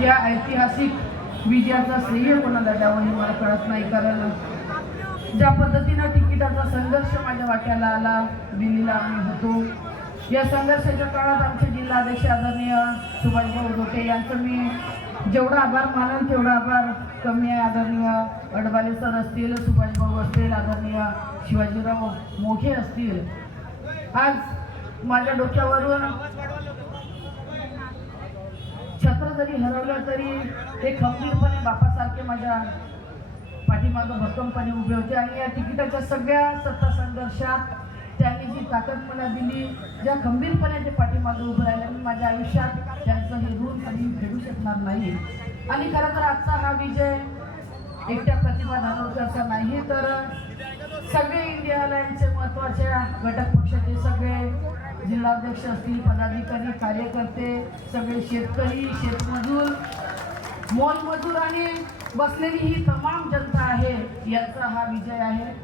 या ऐतिहासिक विजयाचा श्रेय कोणाला द्यावं हे मला कळत नाही. कारण ज्या पद्धतीनं तिकिटाचा संघर्ष माझ्या वाट्याला आला, दिल्लीला आम्ही होतो, या संघर्षाच्या काळात आमचे जिल्हाध्यक्ष आदरणीय सुभाषभाऊ धोटे यांचं मी जेवढा आभार मानेल तेवढा आभार कमी आहे. आदरणीय अडबाले सर असतील, सुभाषभाऊ असतील, आदरणीय शिवाजीराव मोघे असतील. आज माझ्या डोक्यावरून छत्र जरी हरवलं तरी ते खंबीरपणे बापासारखे माझ्या पाठीमागं भक्कमपणे उभे होते. आणि या तिकिटाच्या सगळ्या सत्ता संघर्षात त्यांनी जी ताकद मला दिली, ज्या खंबीरपणे ते पाठीमागं उभं राहिलं, मी माझ्या आयुष्यात त्यांचं हे ऋण कधी फेडू शकणार नाही. आणि खरं तर आजचा हा विजय एकट्या प्रतिभा धानोरकरचा नाही, तर सगळे इंडिया अलायन्सचे महत्त्वाच्या घटक पक्षाचे सगळे जिल्हाध्यक्ष असतील, पदाधिकारी, कार्यकर्ते, सगळे शेतकरी, शेतमजूर, मोलमजूर आणि बसलेली ही तमाम जनता आहे, यांचा हा विजय आहे.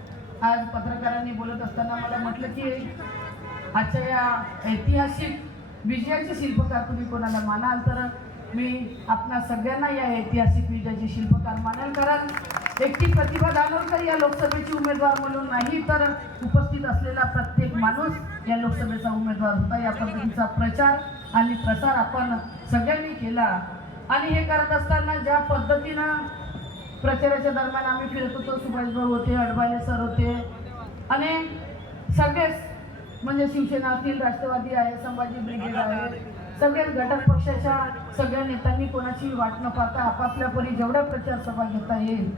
आज पत्रकारांनी बोलत असताना मला म्हटलं की आजच्या या ऐतिहासिक विजयाचे शिल्पकार तुम्ही कोणाला मानाल, तर मी आपणा सगळ्यांना या ऐतिहासिक विजयाचे शिल्पकार मानेल. कारण एकटी प्रतिभा धानोरकर या लोकसभेची उमेदवार म्हणून नाही, तर उपस्थित असलेला प्रत्येक माणूस या लोकसभेचा उमेदवार होता. या पद्धतीचा प्रचार आणि प्रसार आपण सगळ्यांनी केला. आणि हे करत असताना ज्या पद्धतीनं प्रचाराच्या दरम्यान आम्ही फिरत होतो, सुभाषभाऊ होते, अडबाले सर होते आणि सगळेच म्हणजे शिवसेना असतील, राष्ट्रवादी आहे, संभाजी ब्रिगेड आहे, सगळ्याच घटक पक्षाच्या सगळ्या नेत्यांनी कोणाची वाट न पाहता आपापल्या परी जेवढ्या प्रचार सभा घेता येईल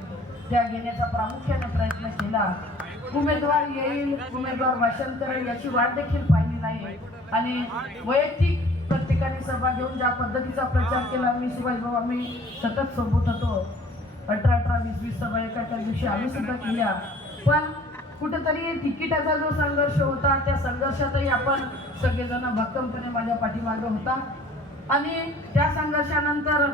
त्या घेण्याचा प्रामुख्याने प्रयत्न केला. उमेदवार येईल, उमेदवार भाषण करेल याची वाट देखील पाहिली नाही. आणि वैयक्तिक प्रत्येकाने सभा घेऊन ज्या पद्धतीचा प्रचार केला, मी सुभाषभाऊ आम्ही सतत सोबत होतो. 18-18, 20-20 सभा एका दिवशी आम्ही सुद्धा केल्या. पण कुठेतरी तिकिटाचा जो संघर्ष होता त्या संघर्षातही आपण सगळेजण भक्कमपणे माझ्या पाठीमागे होता. आणि त्या संघर्षानंतर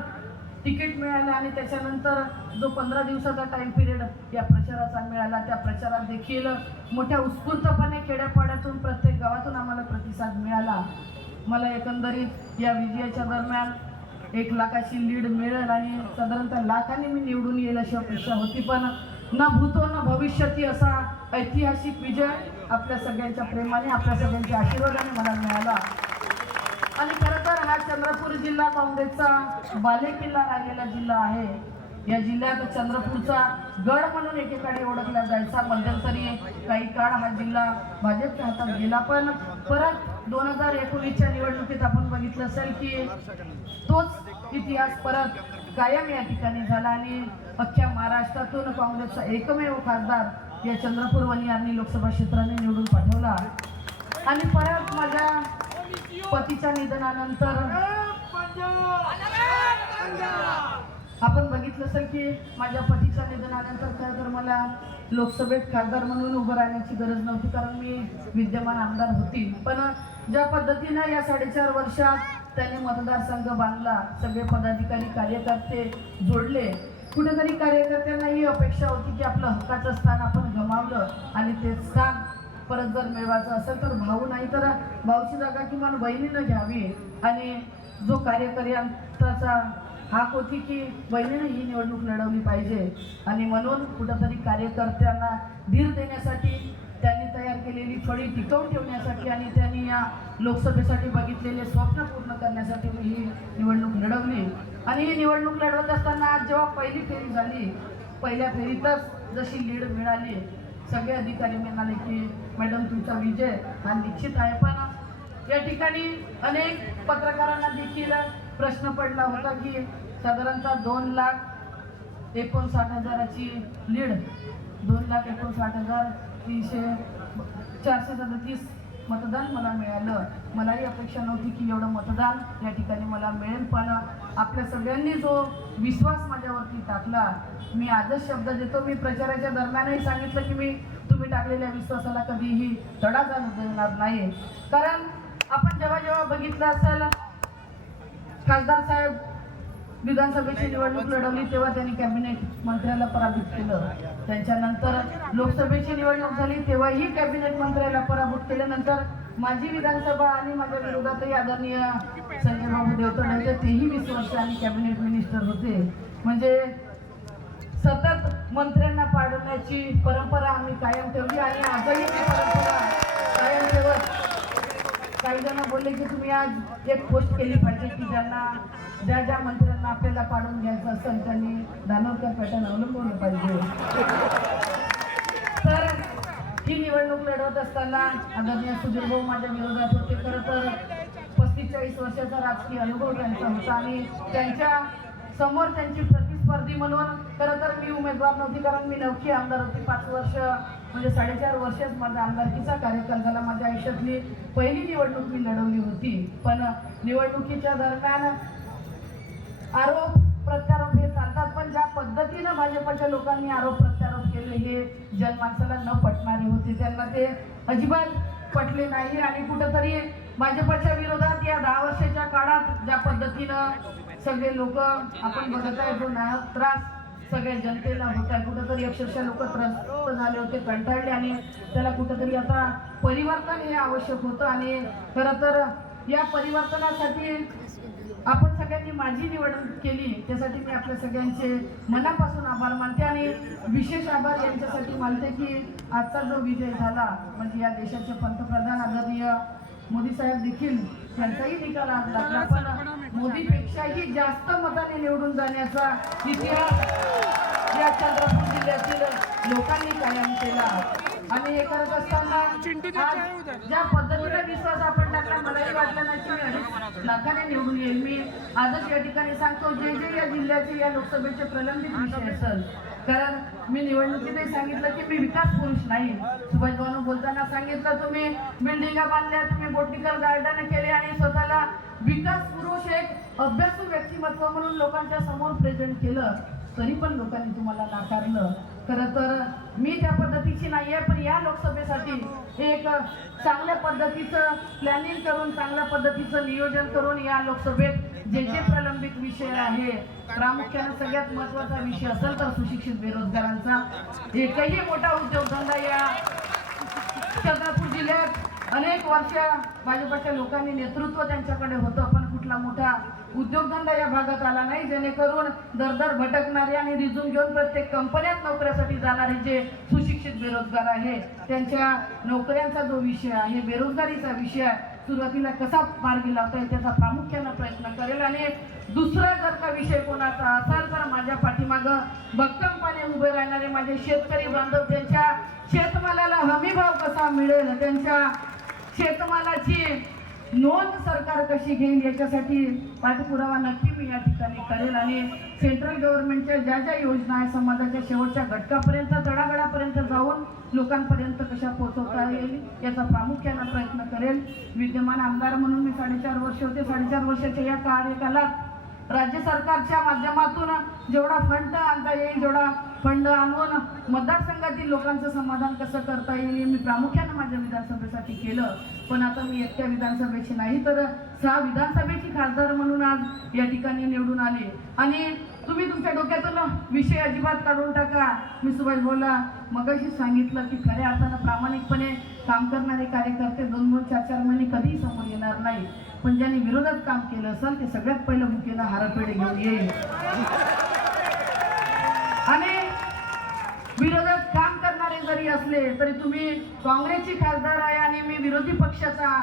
तिकीट मिळालं आणि त्याच्यानंतर जो 15 दिवसाचा टाइम पिरियड या प्रचाराचा मिळाला, त्या प्रचारात देखील मोठ्या उत्स्फूर्तपणे खेड्यापाड्यातून प्रत्येक गावातून आम्हाला प्रतिसाद मिळाला. मला एकंदरीत या विजयाच्या दरम्यान 1 लाखाची लीड मिळेल आणि साधारणतः लाखांनी मी निवडून येईल अशी अपेक्षा होती. पण न भूतो न भविष्यती असा ऐतिहासिक विजय आपल्या सगळ्यांच्या प्रेमाने, आपल्या सगळ्यांच्या आशीर्वादाने मला मिळाला. आणि खरं तर हा चंद्रपूर जिल्हा काँग्रेसचा बालेकिल्ला राहिलेला जिल्हा आहे. या जिल्ह्यात चंद्रपूरचा गड म्हणून एकेकाळी ओळखला जायचा. मध्यंतरी काही काळ हा जिल्हा भाजपच्या हातात गेला, पण परत 2019च्या निवडणुकीत आपण बघितलं असेल की तोच इतिहास परत कायम या ठिकाणी झाला आणि अख्ख्या महाराष्ट्रातून काँग्रेसचा एकमेव खासदार या चंद्रपूर वनियारनी लोकसभा क्षेत्राने निवडून पाठवला. आणि परत माझ्या पतीच्या निधनानंतर आपण बघितलं असेल की माझ्या पतीच्या निधनानंतर खरं तर मला लोकसभेत खासदार म्हणून उभं राहण्याची गरज नव्हती, कारण मी विद्यमान आमदार होती. पण ज्या पद्धतीनं या 4.5 वर्षात त्यांनी मतदारसंघ बांधला, सगळे पदाधिकारी कार्यकर्ते जोडले, कुठेतरी कार्यकर्त्यांना ही अपेक्षा होती की आपलं हक्काचं स्थान आपण गमावलं आणि ते स्थान परत जर मिळवायचं असेल तर भाऊ नाही तर भाऊची जागा किमान बहिणीनं घ्यावी. आणि जो कार्यकर्त्यांचा हाक होती की बहिणीनं ही निवडणूक लढवली पाहिजे. आणि म्हणून कुठंतरी कार्यकर्त्यांना धीर देण्यासाठी त्यांनी तयार केलेली फळी टिकवून ठेवण्यासाठी आणि त्यांनी या लोकसभेसाठी बघितलेले स्वप्न पूर्ण करण्यासाठी मी ही निवडणूक लढवली. आणि ही निवडणूक लढवत असताना आज जेव्हा पहिली फेरी झाली, पहिल्या फेरीतच जशी लीड मिळाली, सगळे अधिकारी म्हणाले की मॅडम तुमचा विजय हा निश्चित आहे. पण या ठिकाणी अनेक पत्रकारांना देखील प्रश्न पडला होता की साधारणतः 2,59,000ची लीड, 2,59,337 मतदान मला मिळालं. मलाही अपेक्षा नव्हती की एवढं मतदान या ठिकाणी मला मिळेल, पण आपल्या सगळ्यांनी जो विश्वास माझ्यावरती टाकला, मी आजच शब्द देतो. मी प्रचाराच्या दरम्यानही सांगितलं की तुम्ही टाकलेल्या विश्वासाला कधीही तडा जाणू देणार नाही. कारण आपण जेव्हा बघितलं असेल खासदार साहेब विधानसभेची निवडणूक लढवली तेव्हा त्यांनी कॅबिनेट मंत्र्याला पराभूत केलं. त्यांच्यानंतर लोकसभेची निवडणूक झाली तेव्हाही कॅबिनेट मंत्र्याला पराभूत केल्यानंतर माझी विधानसभा आणि माझ्या विरोधातही आदरणीय संजय बाबू देवतडे तेही 20 वर्ष आणि कॅबिनेट मिनिस्टर होते. म्हणजे सतत मंत्र्यांना पाडवण्याची परंपरा आम्ही कायम ठेवली आणि आजही ती परंपरा कायम ठेवत. काही जण बोलले की तुम्ही आज एक पोस्ट केली पाहिजे की ज्या ज्या मंत्र्यांना आपल्याला पाडून घ्यायचं असेल त्यांनी दानवकर पॅटर्न अवलंबवलं पाहिजे. तर ही निवडणूक लढवत असताना आदरणीय सुधीर भाऊ माझ्या विरोधात होते. खरं तर 35-40 वर्षाचा राजकीय अनुभव त्यांचा होता आणि त्यांच्या समोर त्यांची प्रतिस्पर्धी म्हणून खरं तर मी उमेदवार नव्हती, कारण मी नवखी आमदार होती. 5 वर्ष म्हणजे 4.5 वर्षच माझा आमदारकीचा कार्यकाल झाला. माझ्या आयुष्यातली पहिली निवडणूक मी लढवली होती. पण निवडणुकीच्या दरम्यान आरोप प्रत्यारोप हे चालतात, पण ज्या पद्धतीनं भाजपच्या लोकांनी आरोप प्रत्यारोप केले हे जनमानसाला न पटणारे होते. त्यांना ते अजिबात पटले नाही आणि कुठंतरी भाजपच्या विरोधात या 10 वर्षाच्या काळात ज्या पद्धतीनं सगळे लोक आपण बघत आहे, जो नाहक त्रास सगळ्या जनतेला होत आहे, कुठंतरी अक्षरशः लोक त्रस्त झाले होते, कंटाळले आणि त्याला कुठंतरी आता परिवर्तन हे आवश्यक होतं. आणि खरं तर या परिवर्तनासाठी आपण सगळ्यांनी माझी निवड केली, त्यासाठी मी आपल्या सगळ्यांचे मनापासून आभार मानते आणि विशेष आभार यांच्यासाठी मानते की आजचा जो विजय झाला म्हणजे या देशाचे पंतप्रधान आदरणीय मोदी साहेब देखील त्यांचाही निकाल आज लागला, पण मोदीपेक्षाही जास्त मताने निवडून जाण्याचा इतिहास या चंद्रपूर जिल्ह्यातील लोकांनी कायम केला. आणि हे करत असताना आज ज्या पद्धतीने विश्वास आपण टाकला, मलाही वाटलं नाही की मी लाखाने निवडून येईल. मी आजच या ठिकाणी सांगतो, जे जे या जिल्ह्याचे या लोकसभेचे प्रलंबित विषय असेल, कारण मी निवडणुकीतही सांगितलं की मी विकास पुरुष नाही. सुभाष भाऊ बोलताना सांगितलं तुम्ही बिल्डिंगा बांधल्या, तुम्ही बोटिकल गार्डन केले आणि स्वतःला विकास पुरुष एक अभ्यासू व्यक्तिमत्व म्हणून लोकांच्या समोर प्रेझेंट केलं, तरी पण लोकांनी तुम्हाला नाकारलं. खरं तर मी त्या पद्धतीची नाही आहे, पण या लोकसभेसाठी एक चांगल्या पद्धतीचं प्लॅनिंग करून चांगल्या पद्धतीचं नियोजन करून या लोकसभेत जे जे प्रलंबित विषय आहे, प्रामुख्याने सगळ्यात महत्त्वाचा विषय असेल तर सुशिक्षित बेरोजगारांचा. एकही मोठा उद्योगधंदा या चंद्रपूर जिल्ह्यात अनेक वर्ष भाजपच्या लोकांनी नेतृत्व त्यांच्याकडे होतं, पण कुठला मोठा उद्योगधंदा या भागात आला नाही, जेणेकरून दरदर भटकणारे आणि रिझ्यूम घेऊन प्रत्येक कंपन्यात नोकऱ्यासाठी जाणारे जे सुशिक्षित बेरोजगार आहे त्यांच्या नोकऱ्यांचा जो विषय आहे, बेरोजगारीचा विषय सुरुवातीला कसा मार्गी लावता येईल त्याचा प्रामुख्याने प्रयत्न करेल. आणि दुसरा जर का विषय कोणाचा असेल तर माझ्या पाठीमागं भक्कमपणे उभे राहणारे माझे शेतकरी बांधव, त्यांच्या शेतमालाला हमीभाव कसा मिळेल, त्यांच्या शेतमालाची नोंद सरकार कशी घेईल याच्यासाठी पाठपुरावा नक्की मी या ठिकाणी करेल. आणि सेंट्रल गव्हर्नमेंटच्या ज्या ज्या योजना आहेत समाजाच्या शेवटच्या घटकापर्यंत तळागाळापर्यंत जाऊन लोकांपर्यंत कशा पोहोचवता येईल याचा प्रामुख्याने प्रयत्न करेल. विद्यमान आमदार म्हणून मी 4.5 वर्ष होते. 4.5 वर्षाच्या या कार्यकालात राज्य सरकारच्या माध्यमातून जेवढा फंड आणता येईल, जेवढा फंड आणून मतदारसंघातील लोकांचं समाधान कसं करता येईल मी प्रामुख्याने माझ्या विधानसभेसाठी केलं. पण आता मी एकट्या विधानसभेची नाही तर 6 विधानसभेची खासदार म्हणून आज या ठिकाणी निवडून आले. आणि तुम्ही तुमच्या डोक्यातून विषय अजिबात काढून टाका. मी सुभाष भाऊला मगाशी सांगितलं की खऱ्या अर्थानं प्रामाणिकपणे काम करणारे कार्यकर्ते 2-2, 4-4 महिने कधीही समोर येणार नाही, पण ज्यांनी विरोधात काम केलं असेल ते सगळ्यात पहिलं मुख्यला हारापेढे घेऊन येईल. आणि विरोधात काम करणारे जरी असले तरी तुम्ही काँग्रेसची खासदार आहे आणि मी विरोधी पक्षाचा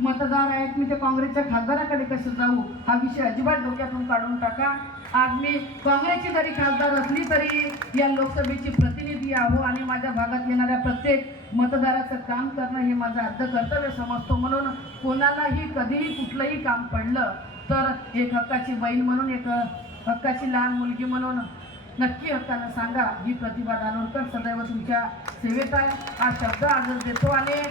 मतदार आहे, मी त्या काँग्रेसच्या खासदाराकडे कसं जाऊ हा विषय अजिबात डोक्यातून काढून टाका. आज मी काँग्रेसची जरी खासदार असली तरी या लोकसभेची प्रतिनिधी आहो आणि माझ्या भागात येणाऱ्या प्रत्येक मतदाराचं काम करणं हे माझं आद्य कर्तव्य समजतो. म्हणून कोणालाही कधीही कुठलंही काम पडलं तर एक हक्काची बहीण म्हणून, एक हक्काची लहान मुलगी म्हणून नक्की हक्कानं सांगा ही प्रतिभा दानोरकर सदैव तुमच्या सेवेत आहे हा शब्द आदर देतो. आणि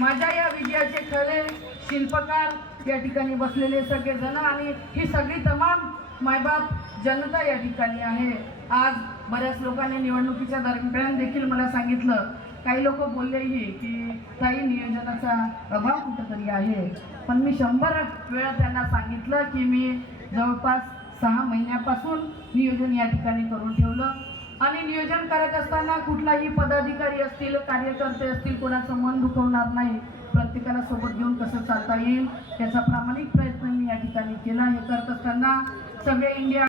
माझ्या या विजयाचे खरे शिल्पकार या ठिकाणी बसलेले सगळे जण आणि ही सगळी तमाम मायबाप जनता या ठिकाणी आहे. आज बऱ्याच लोकांनी निवडणुकीच्या दरम्यान देखील मला सांगितलं, काही लोक बोललेही की काही नियोजनाचा अभाव कुठंतरी आहे, पण मी 100 वेळा त्यांना सांगितलं की मी जवळपास 6 महिन्यापासून नियोजन या ठिकाणी करून ठेवलं. आणि नियोजन करत असताना कुठलाही पदाधिकारी असतील, कार्यकर्ते असतील, कोणाचं मन दुखवणार नाही, प्रत्येकाला सोबत घेऊन कसं चालता येईल याचा प्रामाणिक प्रयत्न मी या ठिकाणी केला. हे करत असताना सगळे इंडिया